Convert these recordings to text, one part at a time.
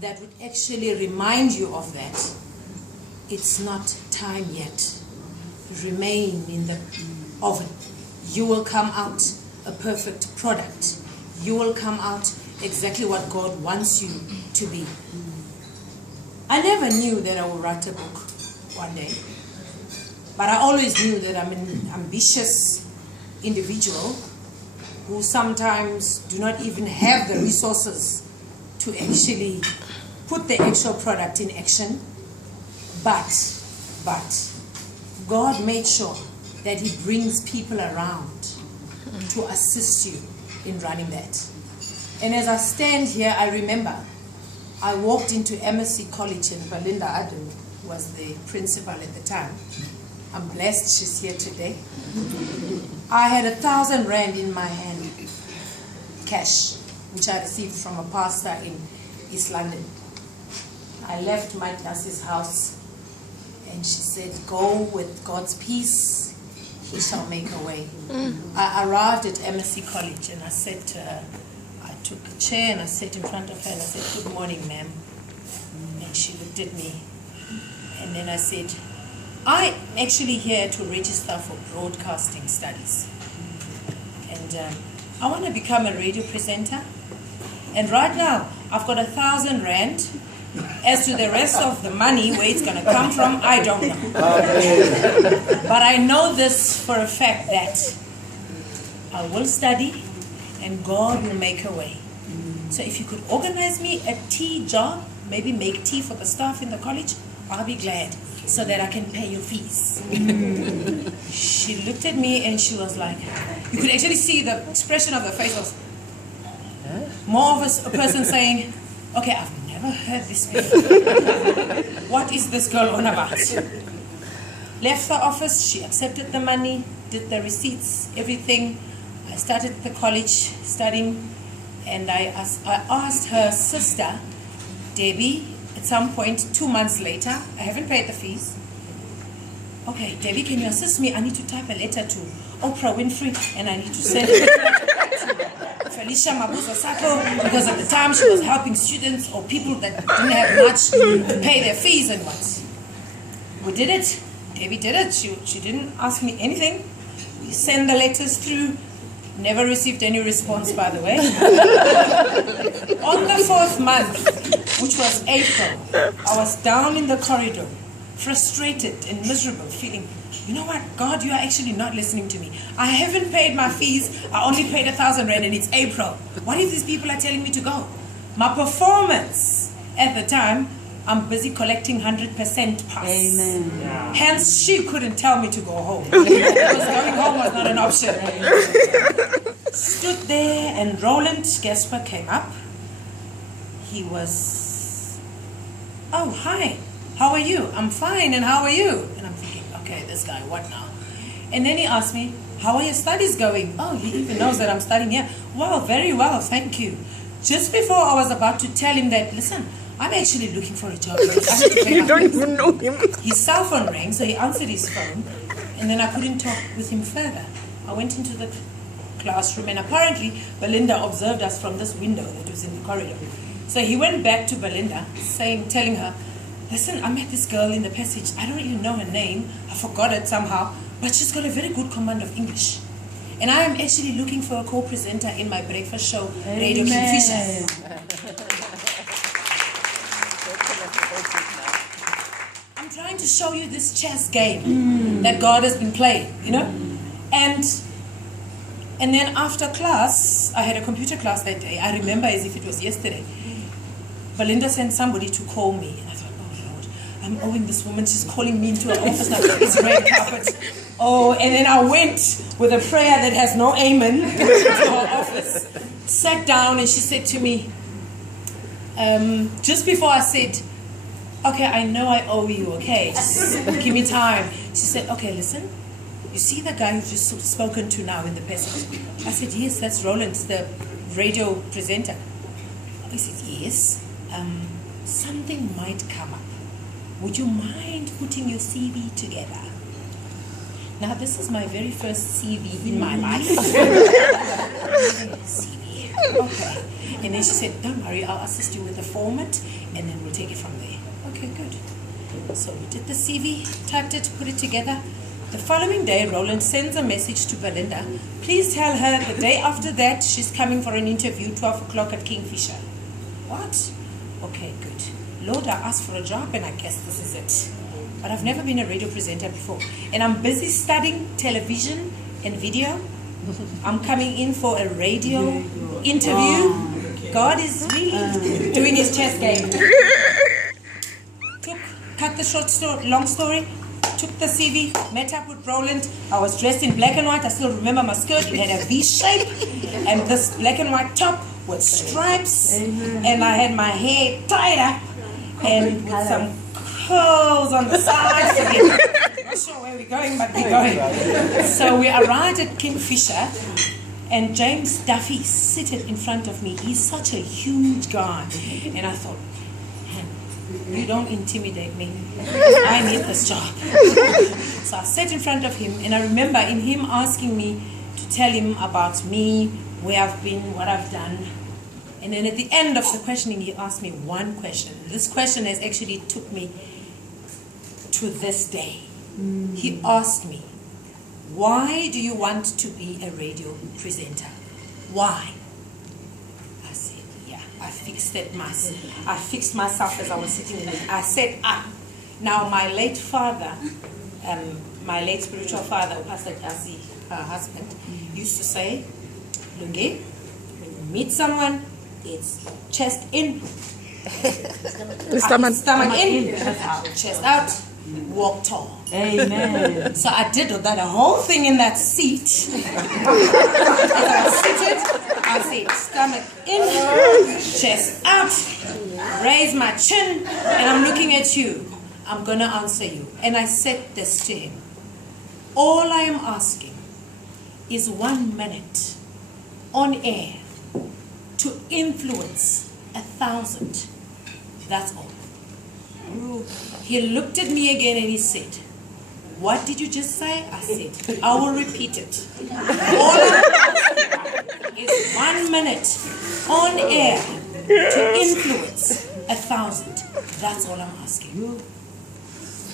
that would actually remind you of that. It's not time yet. Remain in the oven. You will come out a perfect product. You will come out exactly what God wants you to be. I never knew that I would write a book one day, but I always knew that I'm an ambitious individual who sometimes do not even have the resources to actually put the actual product in action. But God made sure that He brings people around to assist you in running that. And as I stand here, I remember I walked into MSc College and Belinda Adam was the principal at the time. I'm blessed she's here today. I had 1,000 rand in my hand, cash, which I received from a pastor in East London. I left my Dasi's house and she said, go with God's peace, He shall make a way. I arrived at MSc College and I said to her, I took a chair and I sat in front of her and I said, good morning, ma'am. And she looked at me. And then I said, I'm actually here to register for broadcasting studies. And I want to become a radio presenter. And right now, I've got 1,000 rand. As to the rest of the money, where it's going to come from, I don't know. But I know this for a fact that I will study and God will make a way. So if you could organize me a tea job, maybe make tea for the staff in the college, I'll be glad, so that I can pay your fees. She looked at me and she was like, you could actually see the expression of the face was more of a person saying, okay, I've never heard this before. What is this girl on about? Left the office, she accepted the money, did the receipts, everything. I started at the college studying, and I asked her sister, Debbie, at some point, 2 months later, I haven't paid the fees. Okay, Debbie, can you assist me? I need to type a letter to Oprah Winfrey, and I need to send it to Felicia Mabuza Sako, because at the time she was helping students or people that didn't have much to pay their fees and what. We did it. Debbie did it. She didn't ask me anything. We sent the letters through. Never received any response, by the way. On the 4th month, which was April, I was down in the corridor, frustrated and miserable, feeling, you know what, God, you are actually not listening to me. I haven't paid my fees. I only paid 1,000 rand and it's April. What if these people are telling me to go? My performance at the time, I'm busy collecting 100% pass. Amen. Yeah. Hence, she couldn't tell me to go home. Because going home was not an option. Stood there and Roland Gasper came up. He was, oh, hi, how are you? I'm fine, and how are you? And I'm thinking, okay, this guy, what now? And then he asked me, how are your studies going? Oh, he even knows that I'm studying here. Well, very well, thank you. Just before I was about to tell him that, listen, I'm actually looking for a job. You don't even know him. His cell phone rang, so he answered his phone, and then I couldn't talk with him further. I went into the classroom, and apparently Belinda observed us from this window that was in the corridor. So he went back to Belinda, telling her, listen, I met this girl in the passage. I don't even know her name. I forgot it somehow, but she's got a very good command of English. And I am actually looking for a co-presenter in my breakfast show, Amen. Radio Kingfisher. I'm trying to show you this chess game that God has been playing, you know? And then after class, I had a computer class that day. I remember as if it was yesterday. Belinda sent somebody to call me. And I thought, oh Lord, I'm owing this woman. She's calling me into her office now. It's red carpet. Oh, and then I went with a prayer that has no amen to her office. Sat down and she said to me, just before I said, okay, I know I owe you, okay, just give me time. She said, okay, listen, you see the guy who's just spoken to now in the passage? I said, yes, that's Roland, the radio presenter. He said, yes, something might come up. Would you mind putting your CV together? Now, this is my very first CV in my life. CV. Okay. And then she said, don't worry, I'll assist you with the format, and then we'll take it from there. Okay, good. So we did the CV, typed it, put it together. The following day, Roland sends a message to Belinda. Please tell her the day after that she's coming for an interview, 12 o'clock at Kingfisher. What? Okay, good. Lord, I asked for a job and I guess this is it. But I've never been a radio presenter before. And I'm busy studying television and video. I'm coming in for a radio interview. God is really doing his chess game. Cut the long story. Took the CV, met up with Roland. I was dressed in black and white. I still remember my skirt. It had a V shape and this black and white top with stripes. And I had my hair tied up and with some curls on the sides. Not sure where we're going, but we're going. So we arrived at Kingfisher and James Duffy seated in front of me. He's such a huge guy. And I thought, you don't intimidate me. I need this job. So I sat in front of him, and I remember in him asking me to tell him about me, where I've been, what I've done. And then at the end of the questioning, he asked me one question. This question has actually took me to this day. He asked me, why do you want to be a radio presenter? Why? I fixed myself as I was sitting there. I said, now my late father, my late spiritual father, Pastor Jasi, her husband, used to say, Lungi, when you meet someone, it's chest in, stomach in, chest out, walk tall. Amen. So I did that whole thing in that seat. As I was seated, I said, stomach in, chest out, raise my chin, and I'm looking at you. I'm going to answer you. And I said this to him. All I am asking is 1 minute on air to influence 1,000. That's all. He looked at me again and he said, what did you just say? I said, I will repeat it. All I'm asking is 1 minute on air to influence 1,000. That's all I'm asking.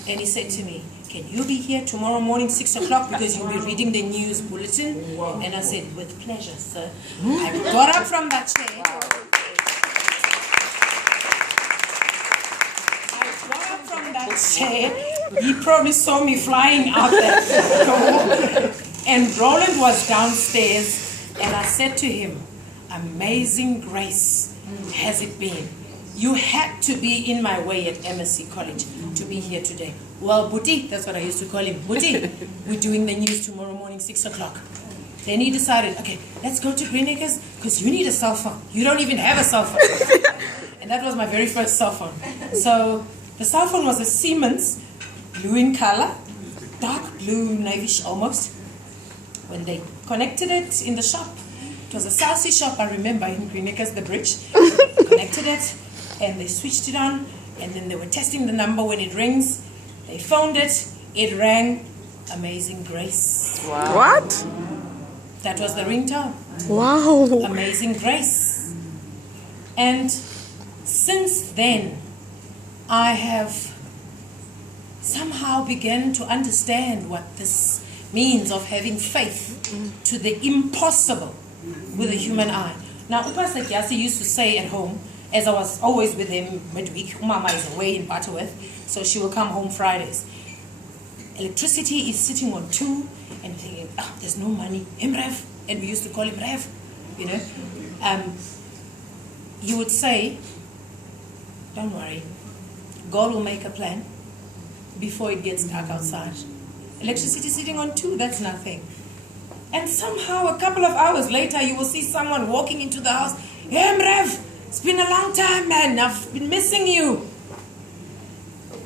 And he said to me, can you be here tomorrow morning 6 o'clock because you'll be reading the news bulletin? And I said, with pleasure, sir. I got up from that chair. He probably saw me flying out that door. And Roland was downstairs, and I said to him, amazing grace has it been. You had to be in my way at MSC College to be here today. Well, Buti, that's what I used to call him. Buti, we're doing the news tomorrow morning, 6 o'clock. Then he decided, okay, let's go to Green Acres because you need a cell phone. You don't even have a cell phone. And that was my very first cell phone. So the cell phone was a Siemens, blue in color, dark blue, navish almost. When they connected it in the shop, it was a South Sea shop, I remember, in Green Acres, the bridge. Connected it, and they switched it on, and then they were testing the number when it rings. They phoned it, it rang. Amazing Grace. Wow. What? That was the ringtone. Wow. Amazing Grace. And since then, I have somehow begun to understand what this means of having faith to the impossible with a human eye. Now, Pastor Jasi used to say at home, as I was always with him midweek, Mama is away in Butterworth, so she will come home Fridays. Electricity is sitting on 2, and thinking, there's no money. Him Rev, and we used to call him Rev, you know. You would say, don't worry, God will make a plan before it gets dark outside. Electricity sitting on 2, that's nothing. And somehow a couple of hours later, you will see someone walking into the house. Hey, Rev, it's been a long time, man. I've been missing you.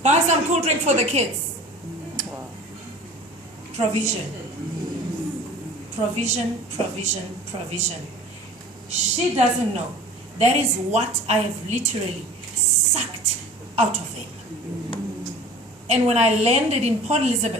Buy some cool drink for the kids. Provision. Provision, provision, provision. She doesn't know. That is what I have literally sucked out of him. And when I landed in Port Elizabeth,